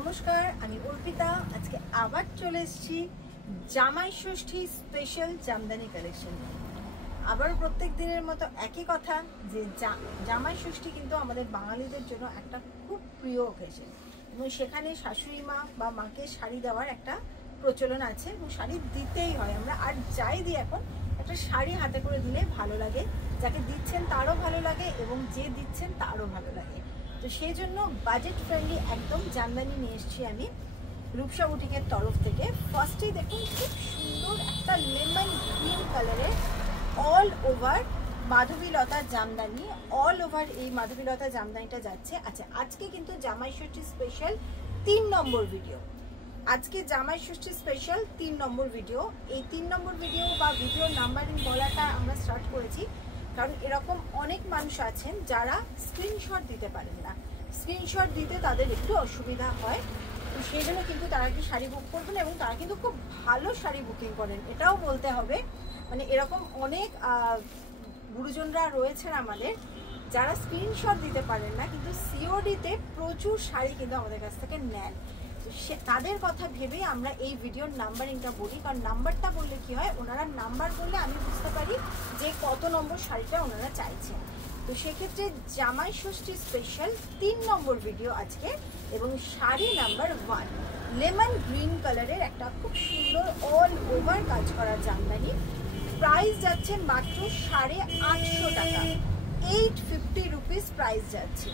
নমস্কার, আমি অর্পিতা। আজকে আবার চলে এসেছি জামাই ষষ্ঠী স্পেশাল জামদানি কালেকশন। আবার প্রত্যেক দিনের মতো একই কথা যে জামাই ষষ্ঠী কিন্তু আমাদের বাঙালিদের জন্য একটা খুব প্রিয় অকেশন এবং সেখানে শাশুড়ি মা বা মাকে শাড়ি দেওয়ার একটা প্রচলন আছে এবং শাড়ি দিতেই হয়। আমরা আর যাই দিই এখন একটা শাড়ি হাতে করে দিলে ভালো লাগে, যাকে দিচ্ছেন তারও ভালো লাগে এবং যে দিচ্ছেন তারও ভালো লাগে। তো সেই জন্য বাজেট ফ্রেন্ডলি একদম জামদানি নিয়ে এসেছি আমি রূপসা বুটিকের তরফ থেকে। ফার্স্টেই দেখুন খুব সুন্দর একটা লেমন গ্রিন কালারের অল ওভার মাধবীলতা জামদানি, অল ওভার এই মাধবীলতা জামদানিটা যাচ্ছে। আচ্ছা, আজকে কিন্তু জামাই ষষ্ঠী স্পেশাল 3 নম্বর ভিডিও। আজকে জামাই ষষ্ঠী স্পেশাল 3 নম্বর ভিডিও। এই 3 নম্বর ভিডিও বা ভিডিও নাম্বারিং বলাটা আমরা স্টার্ট করেছি কারণ এরকম অনেক মানুষ আছেন যারা স্ক্রিনশট দিতে পারেন না, স্ক্রিনশট দিতে তাদের একটু অসুবিধা হয়। তো সেই জন্য কিন্তু তারা কি শাড়ি বুক করবেন এবং তারা কিন্তু খুব ভালো শাড়ি বুকিং করেন, এটাও বলতে হবে। মানে এরকম অনেক গুরুজনরা রয়েছেন আমাদের যারা স্ক্রিনশট দিতে পারেন না কিন্তু সিওডিতে প্রচুর শাড়ি কিন্তু আমাদের কাছ থেকে নেন। তাদের কথা ভেবেই আমরা এই ভিডিওর নাম্বারিংটা বলি, কারণ নাম্বারটা বললে কি হয়, ওনারা নাম্বার বললে আমি বুঝতে পারি যে কত নম্বর শাড়িটা ওনারা চাইছেন। তো সেক্ষেত্রে জামাই ষষ্ঠী স্পেশাল 3 নম্বর ভিডিও আজকে এবং শাড়ি নাম্বার 1 লেমন গ্রিন কালারের একটা খুব সুন্দর অল ওভার কাজ করা জামদানি। প্রাইস যাচ্ছে মাত্র 850 টাকা, 850 রুপিস প্রাইস যাচ্ছে।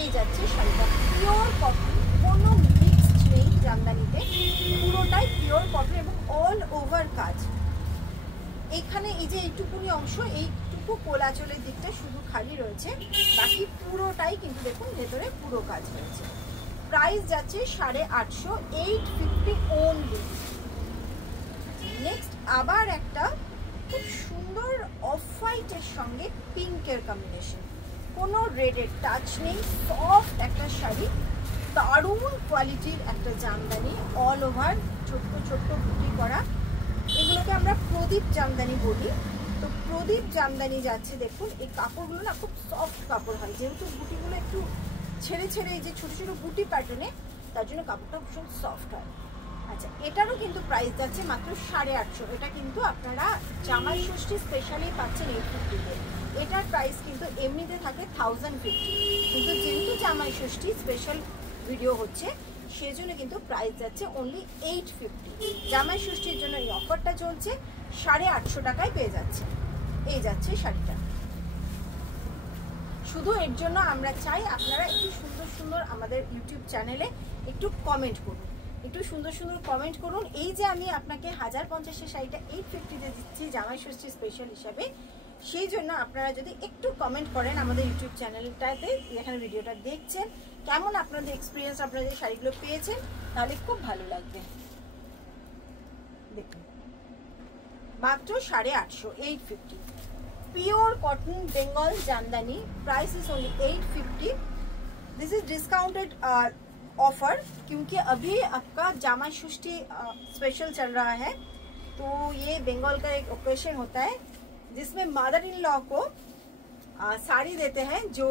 এই যাচ্ছে শাড়িটা, পিওর কটন, কোনো মিক্সড নেই জামদানিতে, পুরোটাই পিওর কটন এবং অল ওভার কাজ। এখানে এই যে এইটুকুনি অংশ, এইটুকু কোলাচলের দিকটা শুধু খালি রয়েছে, বাকি পুরোটাই কিন্তু দেখুন ভেতরে পুরো কাজ রয়েছে। প্রাইস যাচ্ছে 850, 850 ওনলি। নেক্সট আবার একটা খুব সুন্দর অফ হোয়াইটের সঙ্গে পিঙ্কের কম্বিনেশন, কোনো রেডের টাচ নেই, সফট একটা শাড়ি, দারুণ কোয়ালিটির একটা জামদানি, অল ওভার ছোট্ট ছোট্ট বুটি করা। এগুলোকে আমরা প্রদীপ জামদানি বলি। তো প্রদীপ জামদানি যাচ্ছে দেখুন। এই কাপড়গুলো না খুব সফট কাপড় হয়, যেহেতু বুটিগুলো একটু ছেড়ে ছেড়ে এই যে ছোটো ছোটো বুটি প্যাটার্নে, তার জন্য কাপড়টা ভীষণ সফট হয়। আচ্ছা, এটারও কিন্তু প্রাইস যাচ্ছে মাত্র 850। এটা কিন্তু আপনারা জামাই ষষ্ঠী স্পেশালি পাচ্ছেন 850-তে। এটার প্রাইস কিন্তু এমনিতে থাকে 1050, কিন্তু যেহেতু জামাই ষষ্ঠী স্পেশাল ভিডিও হচ্ছে সেজন্য কিন্তু প্রাইস যাচ্ছে অনলি 850। জামাই ষষ্ঠীর জন্য এই অফারটা চলছে, 850 টাকায় পেয়ে যাচ্ছে। এই যাচ্ছে শাড়িটা। শুধু এর জন্য আমরা চাই আপনারা একটু সুন্দর সুন্দর আমাদের ইউটিউব চ্যানেলে একটু কমেন্ট করুন, একটু সুন্দর সুন্দর কমেন্ট করুন। এই যে আমি আপনাকে 1050-এর শাড়িটা 850-তে দিচ্ছি জামাই ষষ্ঠী স্পেশাল হিসাবে, সেই জন্য আপনারা যদি একটু কমেন্ট করেন আমাদের ইউটিউব চ্যানেলটাতে, এখানে ভিডিওটা দেখছেন, কেমন আপনাদের এক্সপিরিয়েন্স, আপনারা যে শাড়িগুলো পেয়েছেন, তাহলে খুব ভালো লাগবে। দেখুন মাত্র 850, 850 pure cotton Bengal jamdani. Price is only 850। This is discounted offer क्योंकि अभी आपका जामा षष्ठी स्पेशल चल रहा है। तो ये बंगाल का एक ओकेशन होता है जिसमें मदर इन लॉ को साड़ी देते हैं, जो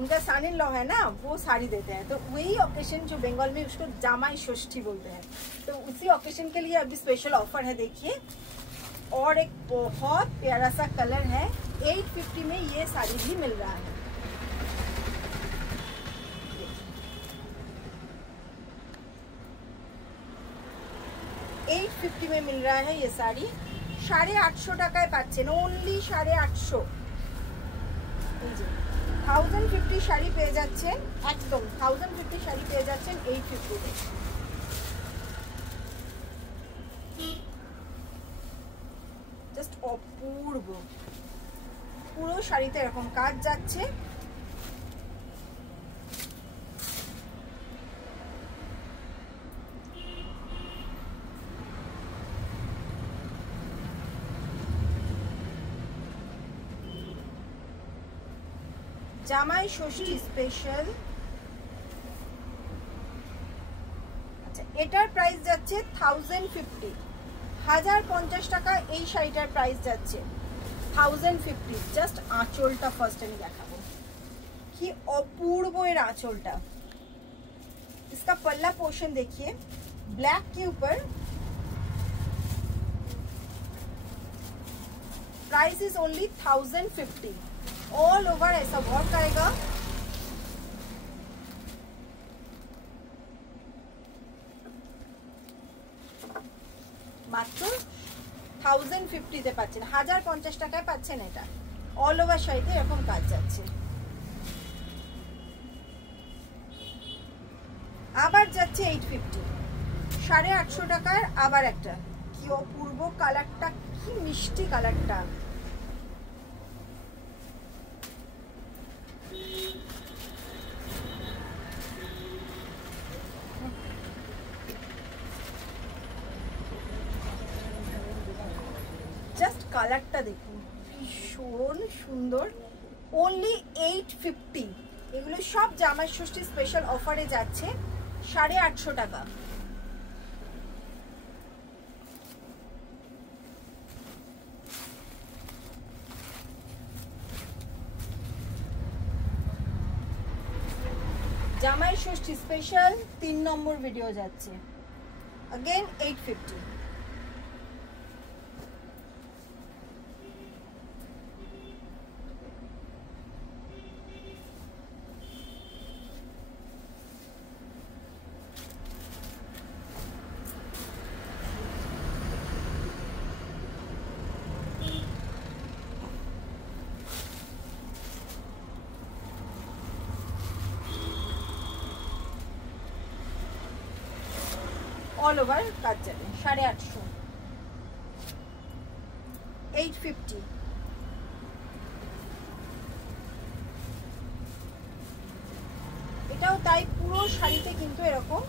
उनका सन इन लॉ है ना, वो साड़ी देते हैं। तो वही ओकेशन जो बंगाल में उसको जामाई षष्ठी बोलते हैं, तो उसी ओकेशन के लिए अभी स्पेशल ऑफर है। देखिए, और एक बहुत प्यारा सा कलर है, 850 में ये साड़ी भी मिल रहा है। 850 में मिल रहा है ये साड़ी। 850 টাকায় পাচ্ছেন, ओनली 850। 1050 শাড়ি পেয়ে যাচ্ছেন, একদম 1050 শাড়ি পেয়ে যাচ্ছেন 850-তে। জাস্ট অপূর্ব, পুরো শাড়িতে এরকম কাজ যাচ্ছে। জামাই ষষ্ঠী স্পেশাল। আচ্ছা, এটার প্রাইস যাচ্ছে 1050, 1050 টাকা। এই শাড়িটার প্রাইস যাচ্ছে 1050। জাস্ট আঁচলটা ফার্স্ট আমি দেখাবো, কি অপূর্ব এর আঁচলটা। इसका पल्ला पोर्शन देखिए, ब्लैक के ऊपर। Price is only 1050। All over ऐसा वर्क आएगा। মাত্র 1050 তে পাচ্ছেন, 1050 টাকায় পাচ্ছেন এটা। অল ওভার শাড়িতে এরকম কাজ যাচ্ছে। আবার যাচ্ছে 850, 850 টাকার আবার একটা। কি অপূর্ব কালারটা, কি মিষ্টি কালারটা। জাস্ট কালারটা দেখুন, ভীষণ সুন্দর। অনলি 850। এগুলো সব জামাই ষষ্ঠী স্পেশাল অফারে যাচ্ছে 850 টাকা। জামাই ষষ্ঠী স্পেশাল 3 নম্বর ভিডিও যাচ্ছে, अगेन 850। ऑल ओवर কাজ যাবে 850, 850। এটাও তাই, পুরো শাড়িতে কিন্তু এরকম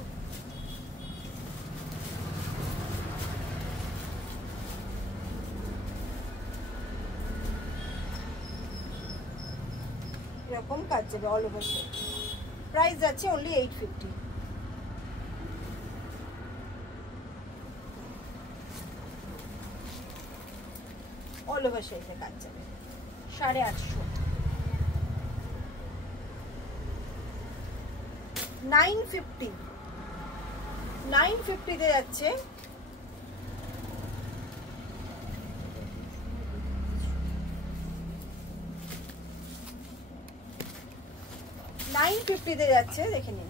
এরকম কাজ যাবে অল ওভার শাড়ি। প্রাইস যাচ্ছে অনলি 850। ऑल ओवर শাড়িতে কাজ যাবে 850। 950, 950 তে যাচ্ছে। যাচ্ছে দেখে নিন,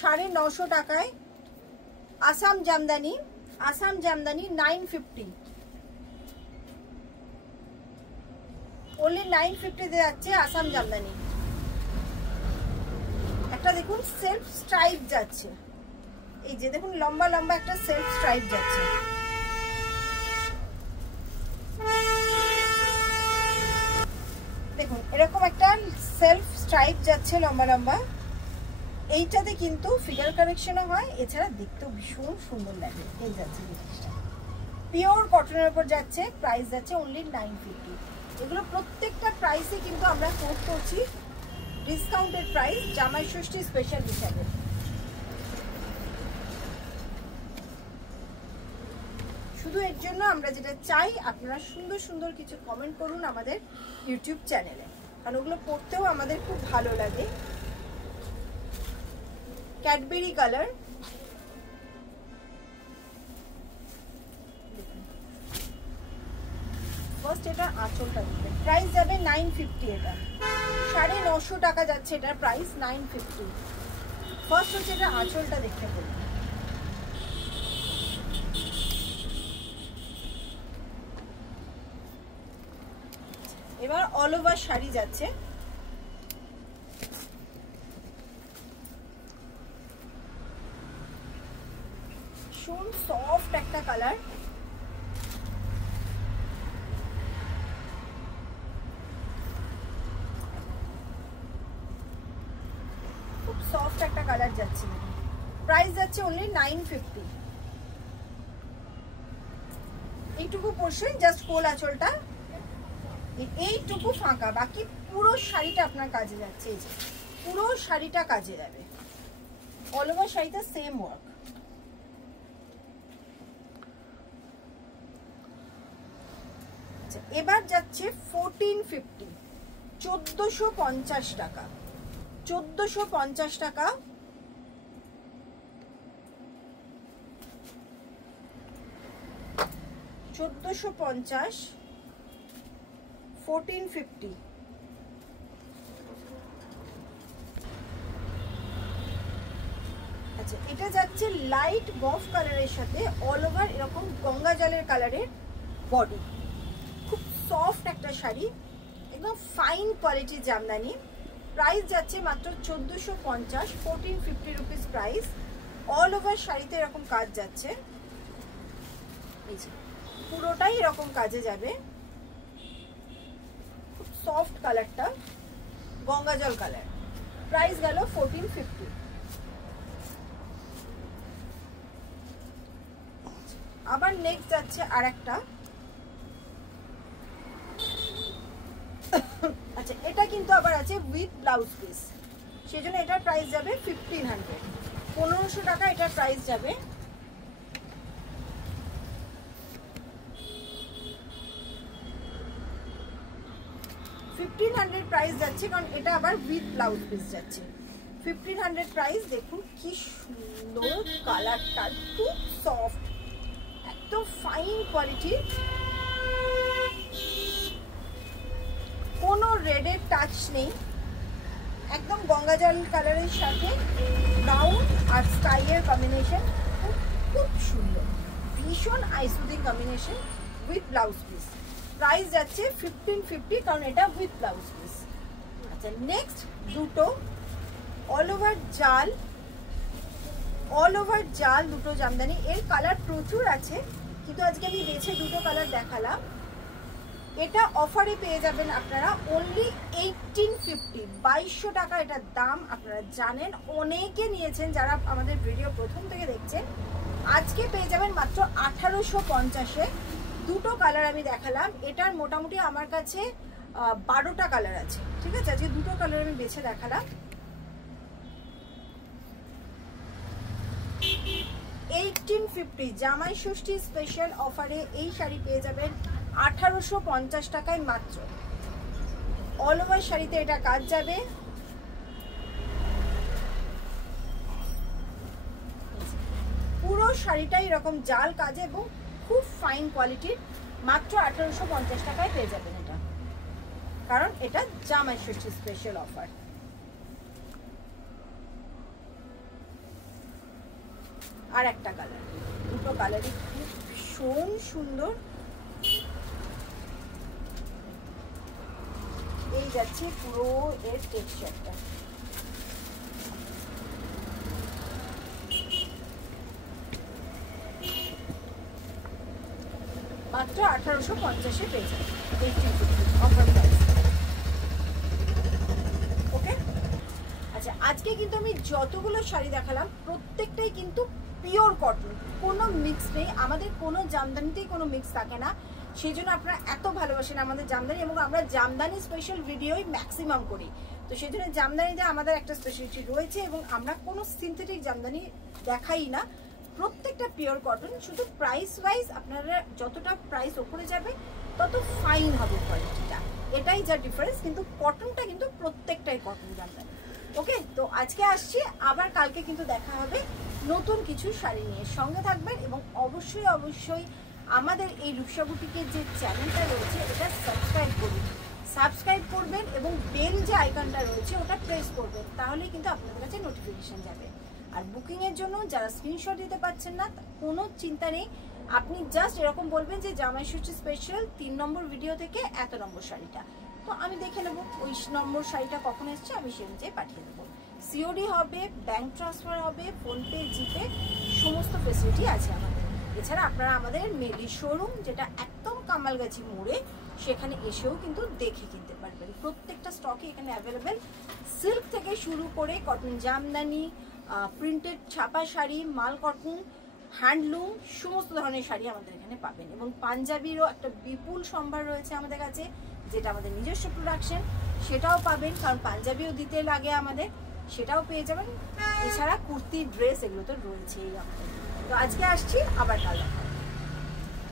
950 টাকায় আসাম জামদানি। আসাম জামদানি 950, ओनली 950 তে যাচ্ছে আসাম জামদানি। একটা দেখুন সেলফ স্ট্রাইপ যাচ্ছে, এই যে দেখুন লম্বা লম্বা একটা সেলফ স্ট্রাইপ যাচ্ছে। দেখুন এরকম একটা সেলফ স্ট্রাইপ যাচ্ছে লম্বা লম্বা। এইটাতে কিন্তু ফিগার কারেকশনও হয়, এছাড়া দেখতেও ভীষণ সুন্দর লাগে। এই যাচ্ছে জিনিসটা, পিওর কটনের উপর যাচ্ছে। প্রাইস যাচ্ছে অনলি 950। এগুলো প্রত্যেকটা প্রাইসে কিন্তু আমরা কোট করছি ডিসকাউন্টেড প্রাইস জামাই ষষ্ঠী স্পেশাল হিসাবে। শুধু এর জন্য আমরা যেটা চাই, আপনারা সুন্দর সুন্দর কিছু কমেন্ট করুন আমাদের ইউটিউব চ্যানেলে, কারণ ওগুলো পড়তেও আমাদের খুব ভালো লাগে। ক্যাডবেরি কালার, ফার্স্ট এটা আঁচলটা দেখবেন। প্রাইস যাবে 950। এটা 950 টাকা যাচ্ছে, এটার প্রাইস 950। ফার্স্ট হচ্ছে এটা আঁচলটা দেখতে পাবেন। এবার অল ওভার শাড়ি যাচ্ছে। ভীষণ সফট একটা কালার, খুব সফট একটা কালার যাচ্ছে। প্রাইস যাচ্ছে অনলি 950। এইটুকু পোর্শন জাস্ট কোল আঁচলটা, এইটুকু ফাঁকা, বাকি পুরো শাড়িটা আপনার কাজে যাচ্ছে। এই যে পুরো শাড়িটা কাজে যাবে, অল ওভার শাড়িটা সেম ওয়ার্ক। এবার যাচ্ছে 1450, 1450 টাকা। 1450 টাকা। $1450, 1450। আচ্ছা, এটা যাচ্ছে লাইট মফ কালারের সাথে অল ওভার এরকম গঙ্গা জলের কালারের বডি, খুব সফট একটা শাড়ি, একদম ফাইন কোয়ালিটির জামদানি। প্রাইস যাচ্ছে মাত্র 1450, 1450 রুপিস প্রাইস। অল ওভার শাড়িতে এরকম কাজ যাচ্ছে, এই যে পুরোটাই এরকম কাজে যাবে। খুব সফট কালারটা, গঙ্গা জল কালার। প্রাইস গেল 1450। আবার নেক্সট যাচ্ছে আর একটা। আচ্ছা, এটা কিন্তু আবার আছে উইথ ব্লাউজ পিস, সেজন্য এটার প্রাইস যাবে 1500, 1500 টাকা এটার প্রাইস যাবে। প্রাইস যাচ্ছে, কারণ এটা আবার উইথ ব্লাউজ পিস যাচ্ছে। 1500 প্রাইস। দেখুন কি সুন্দর কালারটা, খুব সফট, একদম ফাইন কোয়ালিটি, কোনো রেডের টাচ নেই, একদম গঙ্গা জল কালারের সাথে ব্রাউন আর স্কাইয়ের কম্বিনেশন, খুব সুন্দর, ভীষণ eye soothing combination with blouse piece. Price যাচ্ছে 1550, কারণ এটা উইথ ব্লাউজ পিস। আচ্ছা, নেক্সট দুটো অল ওভার জাল দুটো জামদানি। এর কালার প্রচুর আছে, কিন্তু আজকে আমি বেছে দুটো কালার দেখালাম। এটা অফারে পেয়ে যাবেন আপনারা অনলি 1850, 2200 টাকা এটার দাম। আপনারা জানেন, অনেকে নিয়েছেন যারা আমাদের ভিডিও প্রথম থেকে দেখছেন। আজকে পেয়ে যাবেন মাত্র 1850-এ। দুটো কালার আমি দেখালাম, এটার মোটামুটি আমার কাছে 12টা কালার আছে, ঠিক আছে? আজকে দুটো কালার আমি বেছে দেখালাম। 1850 জামাই ষষ্ঠী স্পেশাল অফারে এই শাড়ি পেয়ে যাবেন 1850 টাকায় মাত্র। অল ওভার শাড়িতে এটা কাজ যাবে, পুরো শাড়িটাই এরকম জাল কাজে এবং খুব ফাইন কোয়ালিটির। মাত্র 1850 টাকায় পেয়ে যাবেন এটা, কারণ এটা জামাই ষষ্ঠী স্পেশাল অফার। আর একটা কালার, দুটো কালারই খুব ভীষণ সুন্দর। এই যাচ্ছে পুরো এর টেক্সচারটা, মাত্র 1850-এ পেয়ে যাবেন, 1850 অফার প্রাইস। ওকে, আচ্ছা, আজকে কিন্তু আমি যতগুলো শাড়ি দেখালাম প্রত্যেকটাই কিন্তু পিওর কটন, কোনো মিক্স নেই। আমাদের কোনো জামদানিতেই কোনো মিক্স থাকে না, সেই জন্য আপনারা এত ভালোবাসেন আমাদের জামদানি, এবং আমরা জামদানি স্পেশাল ভিডিওই ম্যাক্সিমাম করি। তো সেই জন্য জামদানিতে আমাদের একটা স্পেশালিটি রয়েছে, এবং আমরা কোনো সিনথেটিক জামদানি দেখাই না, প্রত্যেকটা পিওর কটন। শুধু প্রাইস ওয়াইজ আপনারা যতটা প্রাইস ওপরে যাবে তত ফাইন হবে কোয়ালিটিটা, এটাই যা ডিফারেন্স। কিন্তু কটনটা কিন্তু প্রত্যেকটাই কটন জামদানি। ওকে, তো আজকে আসছি, আবার কালকে কিন্তু দেখা হবে নতুন কিছু শাড়ি নিয়ে। সঙ্গে থাকবেন, এবং অবশ্যই অবশ্যই আমাদের এই রূপসা বুটিকের যে চ্যানেলটা রয়েছে এটা সাবস্ক্রাইব করবেন, এবং বেল যে আইকনটা রয়েছে ওটা প্রেস করবেন, তাহলে কিন্তু আপনাদের কাছে নোটিফিকেশন যাবে। আর বুকিংয়ের জন্য যারা স্ক্রিনশট দিতে পারছেন না, কোনো চিন্তা নেই, আপনি জাস্ট এরকম বলবেন যে জামাই ষষ্ঠী স্পেশাল 3 নম্বর ভিডিও থেকে এত নম্বর শাড়িটা, তো আমি দেখে নেবো ওই নম্বর শাড়িটা কখন এসছে, আমি সেই অনুযায়ী পাঠিয়ে দেবো। সিওডি হবে, ব্যাংক ট্রান্সফার হবে, ফোনপে, জিপে সমস্ত ফেসিলিটি আছে আমাদের। এছাড়া আপনারা আমাদের মেলি শোরুম, যেটা একদম কামালগাছি মোড়ে, সেখানে এসেও কিন্তু দেখে কিনতে পারবেন। প্রত্যেকটা স্টকে এখানে অ্যাভেলেবেল, সিল্ক থেকে শুরু করে কটন জামদানি, প্রিন্টেড ছাপা শাড়ি, মাল কটন, হ্যান্ডলুম, সমস্ত ধরনের শাড়ি আমাদের এখানে পাবেন। এবং পাঞ্জাবিরও একটা বিপুল সম্ভার রয়েছে আমাদের কাছে, যেটা আমাদের নিজস্ব প্রোডাকশন, সেটাও পাবেন, কারণ পাঞ্জাবিও দিতে লাগে আমাদের, সেটাও পেয়ে যাবেন। এছাড়া কুর্তি, ড্রেস, এগুলো তো রয়েছেই আমাদের। তো আজকে আসছি, আবার কাল দেখা।